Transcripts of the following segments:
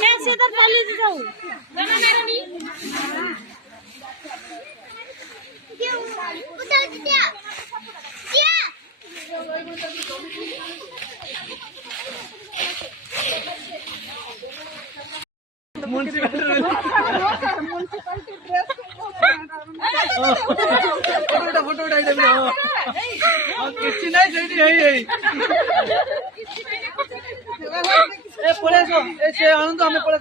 कैसे तो कॉलेज जाऊं फोटो किसी नहीं सही है ए पड़े सो ए से आनंद हमें पड़े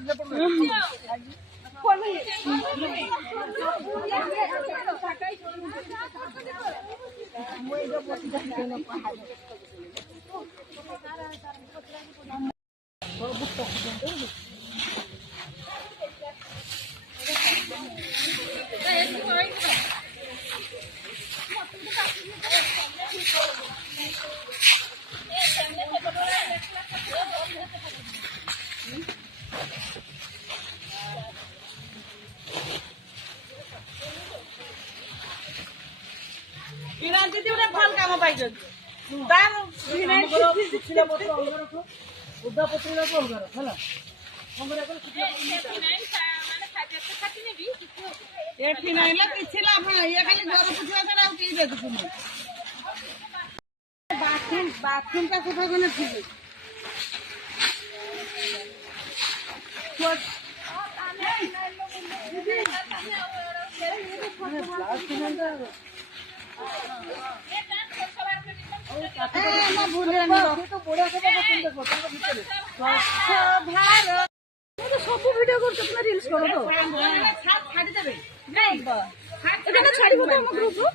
फल काम पाई उदा पत्री बाथरूम का सफा करना ठीक है सब वीडियो कर रील्स करो तो छाड़ी देबे नहीं एटा छाड़ी हो हम ग्रुप रो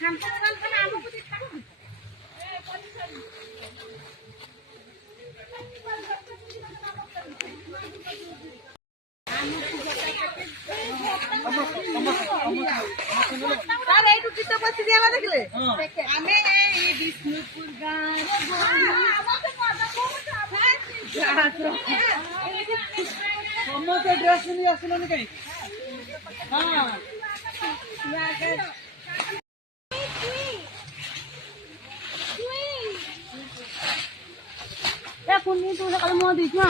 हम तो कल खाना हम कुछ छाड़ो तारे एटू चित्त बस दिया देखले हमें ए विष्णुपुर गाँव समस्त ड्रेस नहीं आसलो नहीं कहीं हाँ ए पुन्नी तू कल मो दिख ना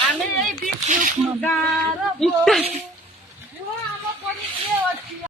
हमें ए विष्णुपुर गाँव